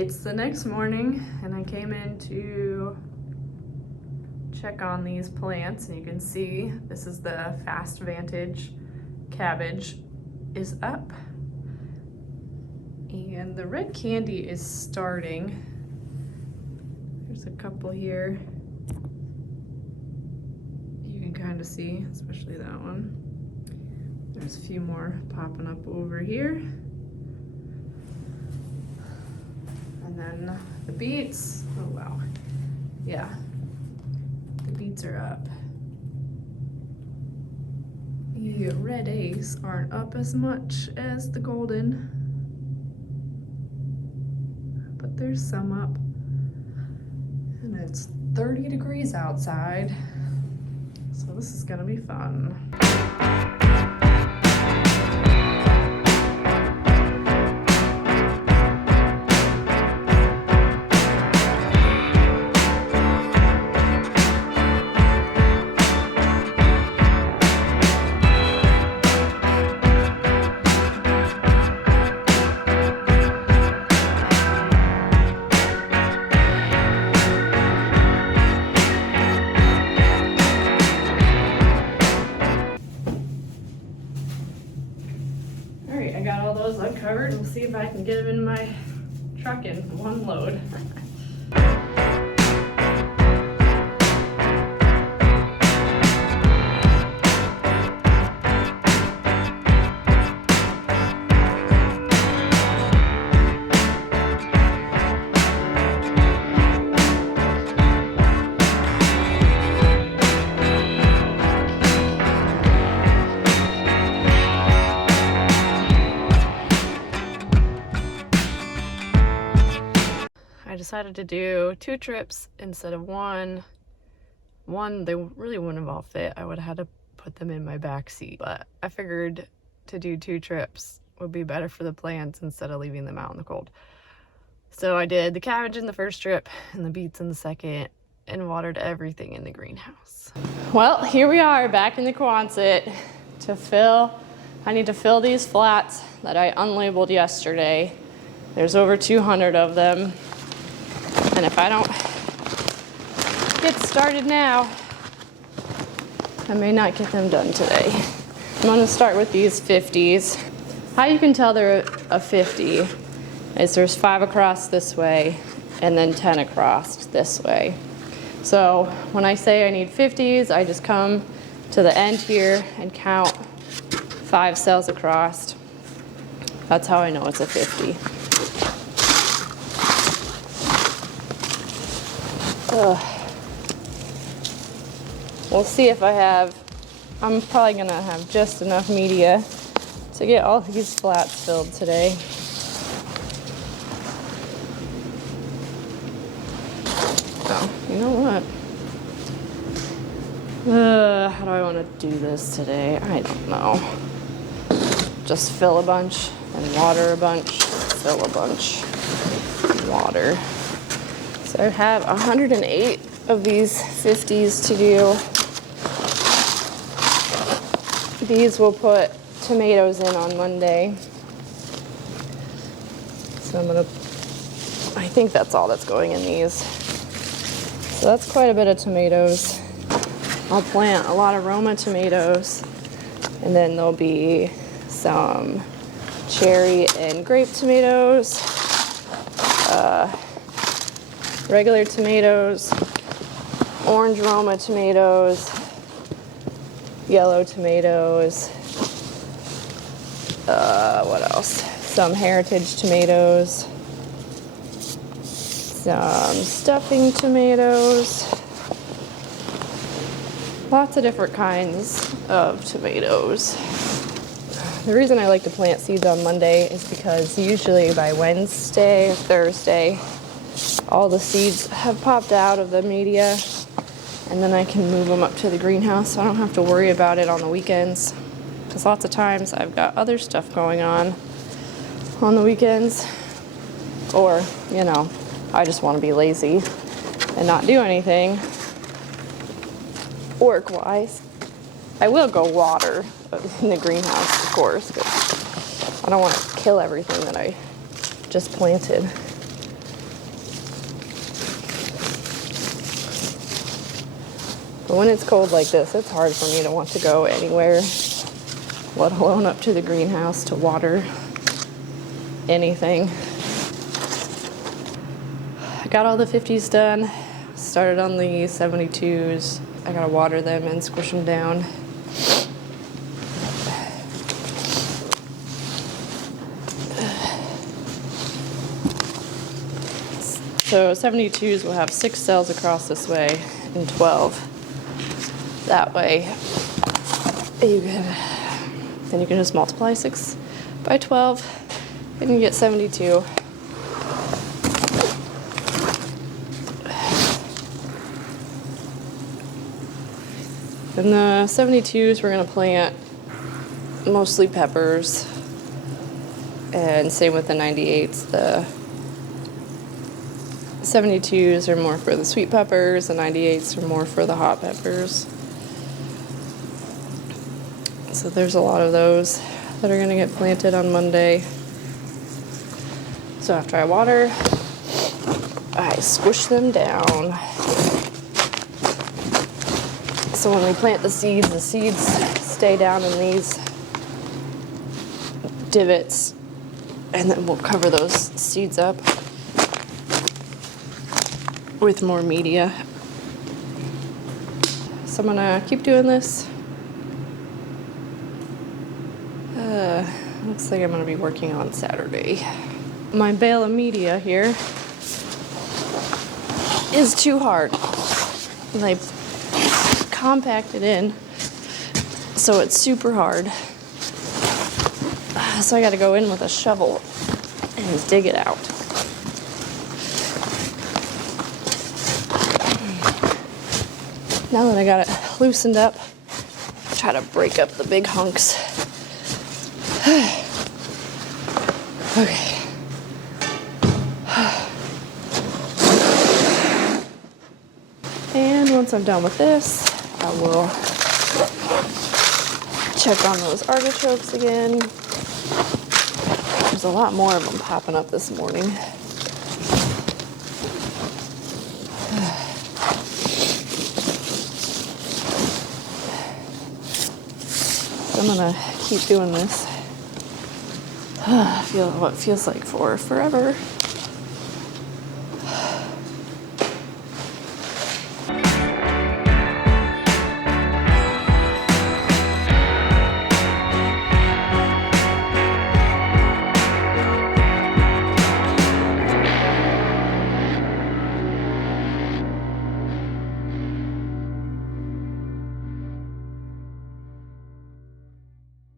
It's the next morning and I came in to check on these plants, and you can see this is the Fast Vantage cabbage is up. And the red candy is starting. There's a couple here. You can kind of see, especially that one. There's a few more popping up over here. And then the beets, oh wow. Yeah, the beets are up. The red eggs aren't up as much as the golden, but there's some up. And it's 30 degrees outside, so this is gonna be fun. I got all those uncovered. We'll see if I can get them in my truck in one load. I decided to do 2 trips instead of one. One, they really wouldn't have all fit. I would have had to put them in my back seat. But I figured to do 2 trips would be better for the plants instead of leaving them out in the cold. So I did the cabbage in the first trip and the beets in the second, and watered everything in the greenhouse. Well, here we are back in the Quonset to fill. I need to fill these flats that I unlabeled yesterday. There's over 200 of them. And if I don't get started now, I may not get them done today. I'm gonna start with these 50s. How you can tell they're a 50 is there's 5 across this way and then 10 across this way. So when I say I need 50s, I just come to the end here and count 5 cells across. That's how I know it's a 50. We'll see if I have, I'm probably gonna have just enough media to get all these flats filled today. Oh, you know what? How do I want to do this today? I don't know. Just fill a bunch and water a bunch, fill a bunch, and water. So I have 108 of these 50s to do. These will put tomatoes in on Monday. So I think that's all that's going in these. So that's quite a bit of tomatoes. I'll plant a lot of Roma tomatoes, and then there'll be some cherry and grape tomatoes, regular tomatoes, orange Roma tomatoes, yellow tomatoes, what else? Some heritage tomatoes, some stuffing tomatoes, lots of different kinds of tomatoes. The reason I like to plant seeds on Monday is because usually by Wednesday or Thursday, all the seeds have popped out of the media, and then I can move them up to the greenhouse so I don't have to worry about it on the weekends. Because lots of times I've got other stuff going on the weekends, or, you know, I just want to be lazy and not do anything work-wise. I will go water in the greenhouse, of course, because I don't want to kill everything that I just planted. But when it's cold like this, it's hard for me to want to go anywhere, let alone up to the greenhouse to water anything. I got all the 50s done, started on the 72s. I gotta water them and squish them down. So 72s will have 6 cells across this way and 12 that way. Then you can just multiply 6 by 12 and you get 72. In the 72s, we're going to plant mostly peppers, and same with the 98s. The 72s are more for the sweet peppers, the 98s are more for the hot peppers. So there's a lot of those that are going to get planted on Monday. So after I water, I squish them down. So when we plant the seeds stay down in these divots, and then we'll cover those seeds up with more media. So I'm gonna keep doing this. Looks like I'm gonna be working on Saturday. My bale of media here is too hard. And I compact it in so it's super hard. So I gotta go in with a shovel and dig it out. Now that I got it loosened up, try to break up the big hunks. Okay. And once I'm done with this, I will check on those artichokes again. There's a lot more of them popping up this morning. I'm gonna keep doing this. I feel what it feels like for forever.